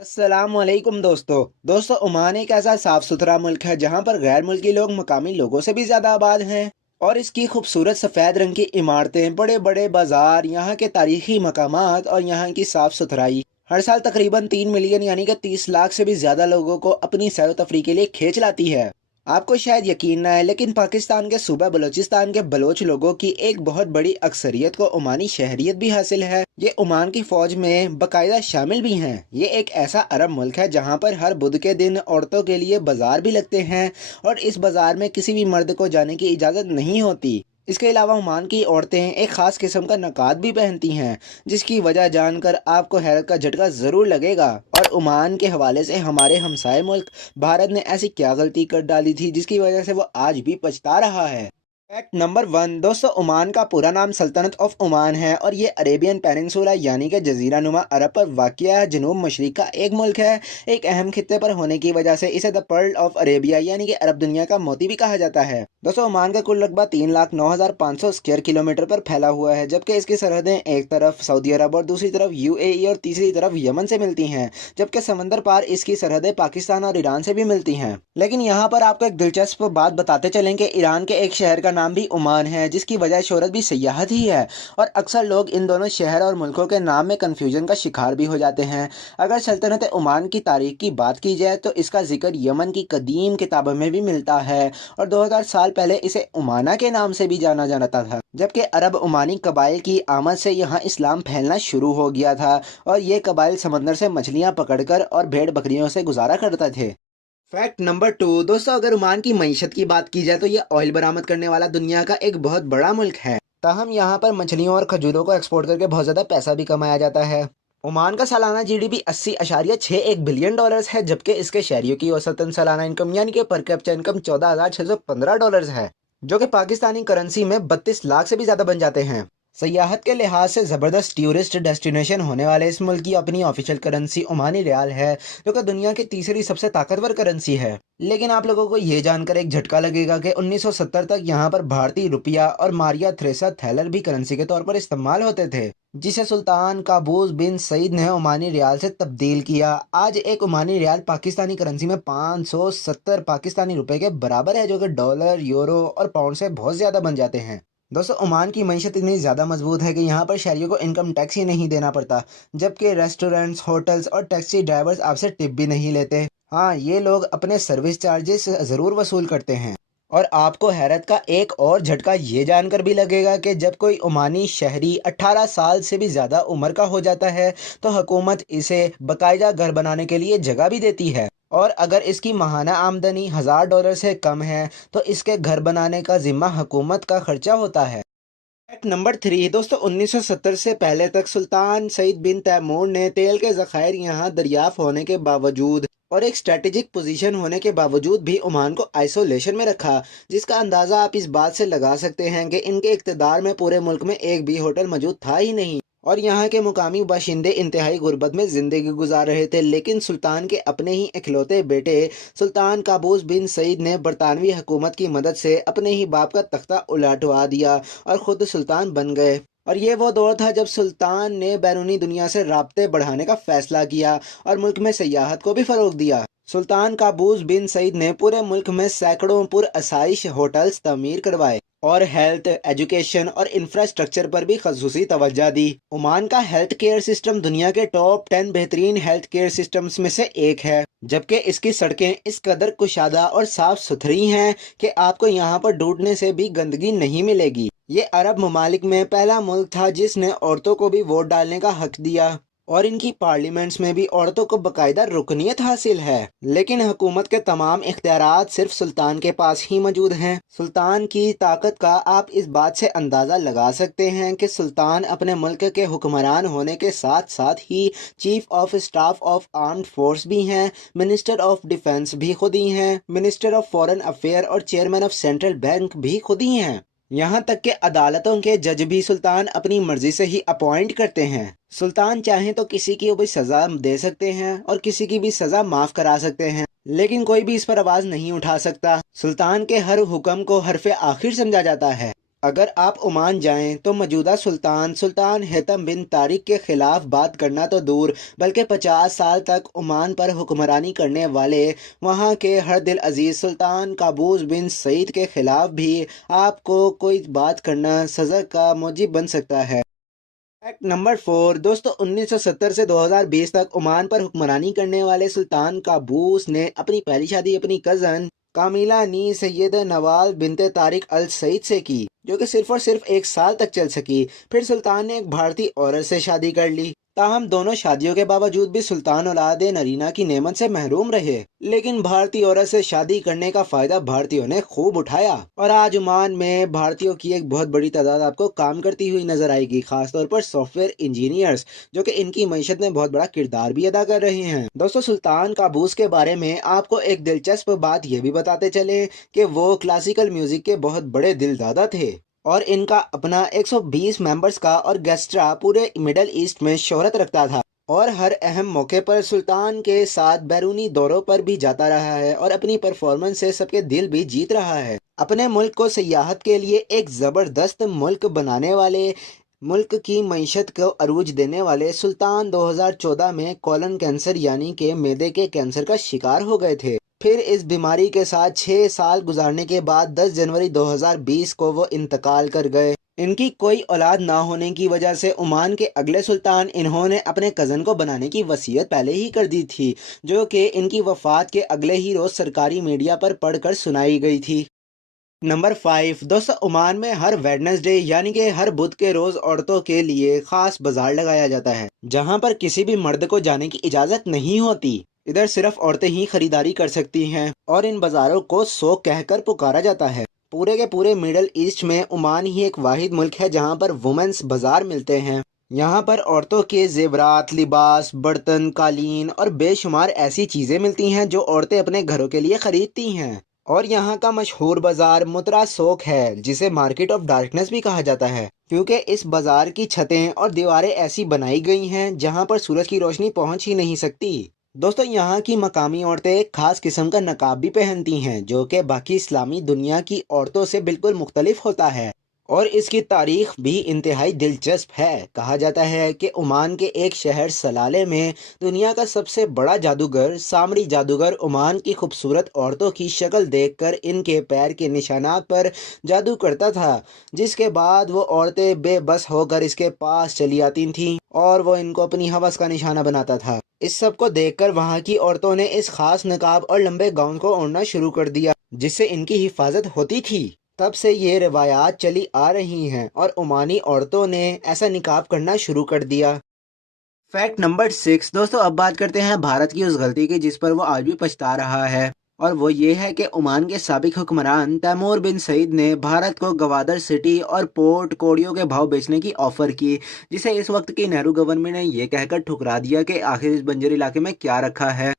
अस्सलाम वालेकुम दोस्तों ओमान एक ऐसा साफ सुथरा मुल्क है जहां पर गैर मुल्की लोग मकामी लोगों से भी ज्यादा आबाद हैं। और इसकी खूबसूरत सफ़ेद रंग की इमारतें, बड़े बड़े बाजार, यहाँ के तारीखी मकामात और यहाँ की साफ सुथराई हर साल तकरीबन 3 मिलियन यानी कि 30 लाख से भी ज्यादा लोगों को अपनी सैर तफरी के लिए खींच लाती है। आपको शायद यकीन ना है, लेकिन पाकिस्तान के सूबा बलूचिस्तान के बलोच लोगों की एक बहुत बड़ी अक्सरियत को ओमानी शहरियत भी हासिल है। ये ओमान की फौज में बाकायदा शामिल भी हैं। ये एक ऐसा अरब मुल्क है जहाँ पर हर बुध के दिन औरतों के लिए बाजार भी लगते हैं और इस बाजार में किसी भी मर्द को जाने की इजाज़त नहीं होती। इसके अलावा ओमान की औरतें एक ख़ास किस्म का नकाब भी पहनती हैं, जिसकी वजह जानकर आपको हैरत का झटका ज़रूर लगेगा। और ओमान के हवाले से हमारे हमसाए मुल्क भारत ने ऐसी क्या गलती कर डाली थी जिसकी वजह से वो आज भी पछता रहा है। फैक्ट नंबर 1 दोस्तों, ओमान का पूरा नाम सल्तनत ऑफ ओमान है और ये अरेबियन पेनिनसुला यानी कि जजीरा नुमा अरब पर वाक़िया जनूब मशरिक का एक मुल्क है। एक अहम खित्ते पर होने की वजह से इसे द पर्ल ऑफ अरेबिया यानी कि अरब दुनिया का मोती भी कहा जाता है। दोस्तों, ओमान का कुल रकबा 3,09,500 स्क्वायर किलोमीटर पर फैला हुआ है, जबकि इसकी सरहदें एक तरफ सऊदी अरब और दूसरी तरफ यूएई और तीसरी तरफ यमन से मिलती हैं, जबकि समंदर पार इसकी सरहदें पाकिस्तान और ईरान से भी मिलती हैं। लेकिन यहाँ पर आपको एक दिलचस्प बात बताते चलें कि ईरान के एक शहर का नाम भी ओमान है, जिसकी वजह शोहरत भी सियाहत ही है। और अक्सर लोग इन दोनों शहर और मुल्कों के नाम में कन्फ्यूजन का शिकार भी हो जाते हैं। अगर सल्तनत ओमान की तारीख की बात की जाए तो इसका जिक्र यमन की कदीम किताबों में भी मिलता है और 2000 साल पहले इसे उमाना के नाम से भी जाना जाता था। जबकि अरब ओमानी कबाइल की आमद से यहाँ इस्लाम फैलना शुरू हो गया था और ये कबाइल समंदर से मछलियाँ पकड़कर और भेड़ बकरियों से गुजारा करते थे। फैक्ट नंबर 2 दोस्तों, अगर ओमान की मईशत की बात की जाए तो ये ऑयल बरामद करने वाला दुनिया का एक बहुत बड़ा मुल्क है। ताहम यहाँ पर मछलियों और खजूरों को एक्सपोर्ट करके बहुत ज़्यादा पैसा भी कमाया जाता है। ओमान का सालाना जीडीपी 80.61 बिलियन डॉलर्स है, जबकि इसके शहरियों की औसतन सालाना इनकम यानी कि पर कैपिटा इनकम $14,615 है, जो कि पाकिस्तानी करेंसी में 32 लाख से भी ज़्यादा बन जाते हैं। सयाहत के लिहाज से ज़बरदस्त टूरिस्ट डेस्टिनेशन होने वाले इस मुल्क की अपनी ऑफिशियल करेंसी ओमानी रियाल है, जो कि दुनिया की तीसरी सबसे ताकतवर करेंसी है। लेकिन आप लोगों को ये जानकर एक झटका लगेगा कि 1970 तक यहाँ पर भारतीय रुपया और मारिया थ्रेसा थैलर भी करेंसी के तौर पर इस्तेमाल होते थे, जिसे सुल्तान काबूस बिन सईद ने ओमानी रियाल से तब्दील किया। आज एक ओमानी रियाल पाकिस्तानी करेंसी में 570 पाकिस्तानी रुपए के बराबर है, जो कि डॉलर, यूरो और पाउंड से बहुत ज़्यादा बन जाते हैं। दोस्तों, ओमान की मईशत इतनी ज़्यादा मजबूत है कि यहाँ पर शहरियों को इनकम टैक्स ही नहीं देना पड़ता, जबकि रेस्टोरेंट्स, होटल्स और टैक्सी ड्राइवर्स आपसे टिप भी नहीं लेते। हाँ, ये लोग अपने सर्विस चार्जेस ज़रूर वसूल करते हैं। और आपको हैरत का एक और झटका ये जानकर भी लगेगा कि जब कोई ओमानी शहरी 18 साल से भी ज़्यादा उम्र का हो जाता है तो हुकूमत इसे बाकायदा घर बनाने के लिए जगह भी देती है। और अगर इसकी माहाना आमदनी $1000 से कम है तो इसके घर बनाने का जिम्मा हुकूमत का खर्चा होता है। फैक्ट नंबर 3 दोस्तों, 1970 से पहले तक सुल्तान सईद बिन तैमूर ने तेल के ज़खायर यहाँ दरियाफ्त होने के बावजूद और एक स्ट्रेटेजिक पोजीशन होने के बावजूद भी ओमान को आइसोलेशन में रखा, जिसका अंदाज़ा आप इस बात से लगा सकते हैं कि इनके इक़्तिदार में पूरे मुल्क में एक भी होटल मौजूद था ही नहीं और यहाँ के मुकामी बाशिंदे इंतहाई गुर्बत में ज़िंदगी गुजार रहे थे। लेकिन सुल्तान के अपने ही इकलौते बेटे सुल्तान काबूस बिन सईद ने बरतानवी हुकूमत की मदद से अपने ही बाप का तख्ता उलटवा दिया और ख़ुद सुल्तान बन गए। और ये वो दौर था जब सुल्तान ने बैरूनी दुनिया से राब्ते बढ़ाने का फैसला किया और मुल्क में सियाहत को भी फ़रोग दिया। सुल्तान काबूस बिन सईद ने पूरे मुल्क में सैकड़ों पुरअसाइश होटल्स तमीर करवाए और हेल्थ, एजुकेशन और इंफ्रास्ट्रक्चर पर भी खसूसी तवज्जो दी। ओमान का हेल्थ केयर सिस्टम दुनिया के टॉप 10 बेहतरीन हेल्थ केयर सिस्टम्स में से एक है, जबकि इसकी सड़कें इस कदर कुशादा और साफ सुथरी हैं कि आपको यहाँ पर ढूंढने से भी गंदगी नहीं मिलेगी। ये अरब ममालिक में पहला मुल्क था जिसने औरतों को भी वोट डालने का हक दिया और इनकी पार्लियामेंट्स में भी औरतों को बाकायदा रुकनियत हासिल है। लेकिन हुकूमत के तमाम इख्तियारात सिर्फ सुल्तान के पास ही मौजूद हैं। सुल्तान की ताकत का आप इस बात से अंदाज़ा लगा सकते हैं कि सुल्तान अपने मुल्क के हुक्मरान होने के साथ साथ ही chief of staff of armed force भी हैं, मिनिस्टर ऑफ डिफेंस भी खुद ही हैं, मिनिस्टर ऑफ फॉरेन अफेयर और चेयरमैन ऑफ सेंट्रल बैंक भी खुद ही हैं। यहाँ तक कि अदालतों के जज भी सुल्तान अपनी मर्जी से ही अपॉइंट करते हैं। सुल्तान चाहें तो किसी की भी सज़ा दे सकते हैं और किसी की भी सज़ा माफ़ करा सकते हैं, लेकिन कोई भी इस पर आवाज़ नहीं उठा सकता। सुल्तान के हर हुक्म को हरफ आखिर समझा जाता है। अगर आप ओमान जाएं तो मौजूदा सुल्तान हैतम बिन तारिक के खिलाफ बात करना तो दूर बल्कि 50 साल तक ओमान पर हुक्मरानी करने वाले वहां के हर दिल अजीज सुल्तान काबूस बिन सईद के खिलाफ भी आपको कोई बात करना सज़ा का मौजिब बन सकता है। फैक्ट नंबर 4 दोस्तों, 1970 से 2020 तक ओमान पर हुक्मरानी करने वाले सुल्तान काबूस ने अपनी पहली शादी अपनी कज़न कामिला नी सैयद नवाल बिनते तारिक अल सईद से की, जो कि सिर्फ और सिर्फ 1 साल तक चल सकी। फिर सुल्तान ने एक भारतीय औरत से शादी कर ली। ताहम दोनों शादियों के बावजूद भी सुल्तान औलाद नरीना की नेमत से महरूम रहे, लेकिन भारतीय औरत से शादी करने का फायदा भारतीयों ने खूब उठाया और आज ओमान में भारतीयों की एक बहुत बड़ी तादाद आपको काम करती हुई नजर आएगी, खासतौर पर सॉफ्टवेयर इंजीनियर्स, जो कि इनकी मईशत में बहुत बड़ा किरदार भी अदा कर रहे हैं। दोस्तों, सुल्तान काबूस के बारे में आपको एक दिलचस्प बात यह भी बताते चले कि वो क्लासिकल म्यूजिक के बहुत बड़े दिलदादा थे और इनका अपना 120 मेंबर्स का ऑर्केस्ट्रा पूरे मिडल ईस्ट में शोहरत रखता था और हर अहम मौके पर सुल्तान के साथ बैरूनी दौरों पर भी जाता रहा है और अपनी परफॉर्मेंस से सबके दिल भी जीत रहा है। अपने मुल्क को सियाहत के लिए एक ज़बरदस्त मुल्क बनाने वाले, मुल्क की मईशत को अरूज देने वाले सुल्तान 2014 में कोलन कैंसर यानी कि मैदे के कैंसर का शिकार हो गए थे। फिर इस बीमारी के साथ 6 साल गुजारने के बाद 10 जनवरी 2020 को वो इंतकाल कर गए। इनकी कोई औलाद ना होने की वजह से ओमान के अगले सुल्तान इन्होंने अपने कज़न को बनाने की वसीयत पहले ही कर दी थी, जो कि इनकी वफात के अगले ही रोज़ सरकारी मीडिया पर पढ़कर सुनाई गई थी। नंबर 5 दोस्तों, ओमान में हर वेडनेसडे यानी कि हर बुध के रोज औरतों के लिए खास बाजार लगाया जाता है, जहां पर किसी भी मर्द को जाने की इजाजत नहीं होती। इधर सिर्फ औरतें ही खरीदारी कर सकती हैं और इन बाजारों को शौक कहकर पुकारा जाता है। पूरे के पूरे मिडल ईस्ट में ओमान ही एक वाहिद मुल्क है जहां पर वुमेन्स बाजार मिलते हैं। यहाँ पर औरतों के जेवरात, लिबास, बर्तन, कालीन और बेशुमार ऐसी चीजें मिलती हैं जो औरतें अपने घरों के लिए खरीदती हैं। और यहाँ का मशहूर बाजार मुतरा सोक है, जिसे मार्केट ऑफ डार्कनेस भी कहा जाता है, क्योंकि इस बाजार की छतें और दीवारें ऐसी बनाई गई हैं जहाँ पर सूरज की रोशनी पहुँच ही नहीं सकती। दोस्तों, यहाँ की मकामी औरतें एक खास किस्म का नकाब भी पहनती हैं, जो कि बाकी इस्लामी दुनिया की औरतों से बिल्कुल मुख्तलिफ होता है और इसकी तारीख भी इंतहाई दिलचस्प है। कहा जाता है कि ओमान के एक शहर सलाले में दुनिया का सबसे बड़ा जादूगर सामरी जादूगर ओमान की खूबसूरत औरतों की शक्ल देखकर इनके पैर के निशानात पर जादू करता था, जिसके बाद वो औरतें बेबस होकर इसके पास चली आती थीं और वो इनको अपनी हवस का निशाना बनाता था। इस सब को देखकर वहाँ की औरतों ने इस खास नकाब और लंबे गाउन को ओढ़ना शुरू कर दिया, जिससे इनकी हिफाजत होती थी। तब से ये रिवायात चली आ रही हैं और ओमानी औरतों ने ऐसा निकाब करना शुरू कर दिया। फैक्ट नंबर 6 दोस्तों, अब बात करते हैं भारत की उस गलती की जिस पर वो आज भी पछता रहा है, और वो ये है कि ओमान के साबिक हुक्मरान तैमूर बिन सईद ने भारत को गवादर सिटी और पोर्ट कोडियो के भाव बेचने की ऑफर की, जिसे इस वक्त की नेहरू गवर्नमेंट ने यह कहकर ठुकरा दिया कि आखिर इस बंजर इलाके में क्या रखा है।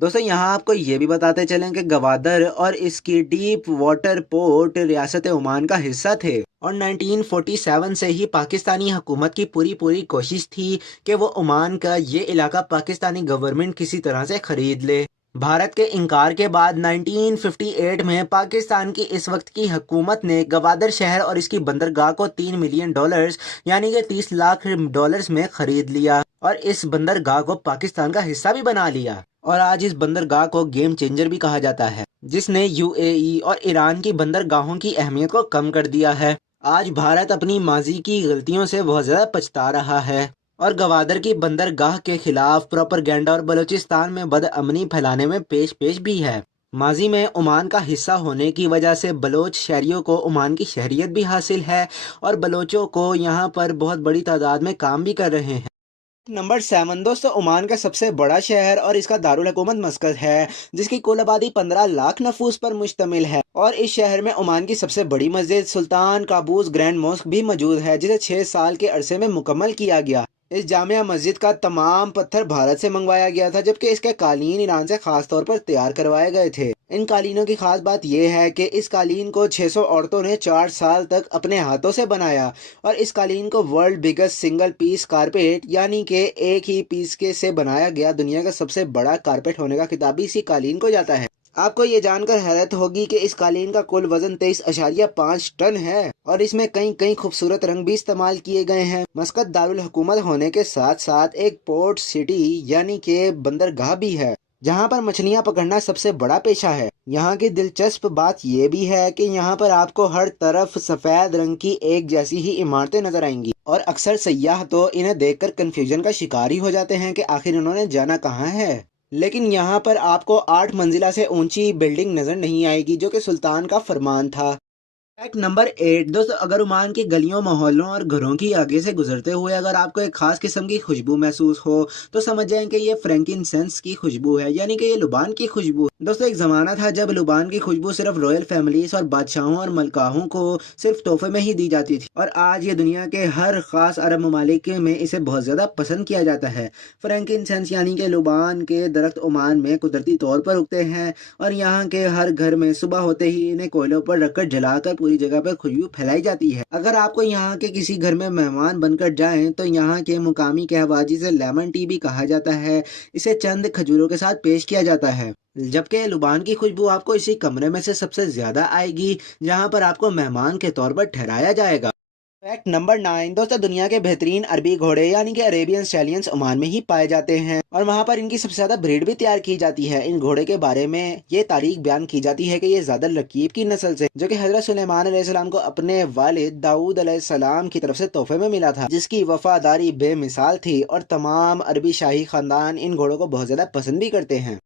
दोस्तों, यहाँ आपको ये भी बताते चलें कि गवादर और इसकी डीप वाटर पोर्ट रियासत ओमान का हिस्सा थे और 1947 से ही पाकिस्तानी हुकूमत की पूरी पूरी कोशिश थी कि वो ओमान का ये इलाका पाकिस्तानी गवर्नमेंट किसी तरह से खरीद ले। भारत के इनकार के बाद 1958 में पाकिस्तान की इस वक्त की हुकूमत ने गवादर शहर और इसकी बंदरगाह को $3 मिलियन यानी कि 30 लाख डॉलर्स में खरीद लिया और इस बंदरगाह को पाकिस्तान का हिस्सा भी बना लिया। और आज इस बंदरगाह को गेम चेंजर भी कहा जाता है, जिसने यूएई और ईरान की बंदरगाहों की अहमियत को कम कर दिया है। आज भारत अपनी माजी की गलतियों से बहुत ज़्यादा पछता रहा है और गवादर की बंदरगाह के खिलाफ प्रोपेगेंडा और बलूचिस्तान में बदअमनी फैलाने में पेश भी है। माजी में ओमान का हिस्सा होने की वजह से बलोच शहरियों को ओमान की शहरियत भी हासिल है और बलोचों को यहाँ पर बहुत बड़ी तादाद में काम भी कर रहे हैं। नंबर 7 दोस्तों, ओमान का सबसे बड़ा शहर और इसका दारुल हुकूमत मस्कत है, जिसकी कुल आबादी 15 लाख नफूस पर मुश्तमिल है और इस शहर में ओमान की सबसे बड़ी मस्जिद सुल्तान काबूस ग्रैंड मॉस्क भी मौजूद है, जिसे 6 साल के अरसे में मुकम्मल किया गया। इस जामिया मस्जिद का तमाम पत्थर भारत से मंगवाया गया था, जबकि इसके कालीन ईरान से खास तौर पर तैयार करवाए गए थे। इन कालीनों की खास बात यह है कि इस कालीन को 600 औरतों ने 4 साल तक अपने हाथों से बनाया और इस कालीन को world biggest single piece carpet यानी कि एक ही पीस के से बनाया गया दुनिया का सबसे बड़ा कारपेट होने का खिताब भी इसी कालीन को जाता है। आपको ये जानकर हैरत होगी कि इस कालीन का कुल वजन 23.5 टन है और इसमें कई कई खूबसूरत रंग भी इस्तेमाल किए गए हैं। मस्कत दारुल हुकूमत होने के साथ साथ एक पोर्ट सिटी यानी कि बंदरगाह भी है, जहाँ पर मछलियाँ पकड़ना सबसे बड़ा पेशा है। यहाँ की दिलचस्प बात यह भी है कि यहाँ पर आपको हर तरफ सफेद रंग की एक जैसी ही इमारतें नजर आएंगी और अक्सर सयाह तो इन्हें देखकर कंफ्यूजन का शिकार ही हो जाते हैं कि आखिर इन्होंने जाना कहाँ है। लेकिन यहाँ पर आपको 8 मंजिला से ऊंची बिल्डिंग नजर नहीं आएगी, जो कि सुल्तान का फरमान था। फैक्ट नंबर 8 दोस्तों, अगर ओमान की गलियों, मोहल्लों और घरों की आगे से गुजरते हुए अगर आपको एक खास किस्म की खुशबू महसूस हो तो समझ जाएं कि ये फ्रैंकिनसेंस की खुशबू है, यानी कि ये लुबान की खुशबू है। दोस्तों, एक जमाना था जब लुबान की खुशबू सिर्फ रॉयल फैमिलीज और बादशाहों और मलकाहों को सिर्फ तोहफे में ही दी जाती थी, और आज ये दुनिया के हर खास अरब ममालिक में इसे बहुत ज्यादा पसंद किया जाता है। फ्रैंकिनसेंस यानी कि लुबान के दरख्त ओमान में कुदरती तौर पर उगते हैं और यहाँ के हर घर में सुबह होते ही इन्हें कोयलों पर रखकर जलाकर पूरी जगह पर खुशबू फैलाई जाती है। अगर आपको यहाँ के किसी घर में मेहमान बनकर जाएं तो यहाँ के मुकामी कहवाजी से लेमन टी भी कहा जाता है। इसे चंद खजूरों के साथ पेश किया जाता है, जबकि लुबान की खुशबू आपको इसी कमरे में से सबसे ज्यादा आएगी जहाँ पर आपको मेहमान के तौर पर ठहराया जाएगा। फैक्ट नंबर 9 दोस्तों, दुनिया के बेहतरीन अरबी घोड़े यानी कि अरेबियन स्टैलियंस ओमान में ही पाए जाते हैं और वहाँ पर इनकी सबसे ज्यादा ब्रीड भी तैयार की जाती है। इन घोड़े के बारे में ये तारीख बयान की जाती है कि ये ज्यादा रकीब की नस्ल से, जो कि हजरत सुलेमान अलैहिस्सलाम को अपने वालिद दाऊद अलैहिस्सलाम की तरफ से तोहफे में मिला था, जिसकी वफादारी बेमिसाल थी और तमाम अरबी शाही खानदान इन घोड़ों को बहुत ज्यादा पसंद भी करते हैं।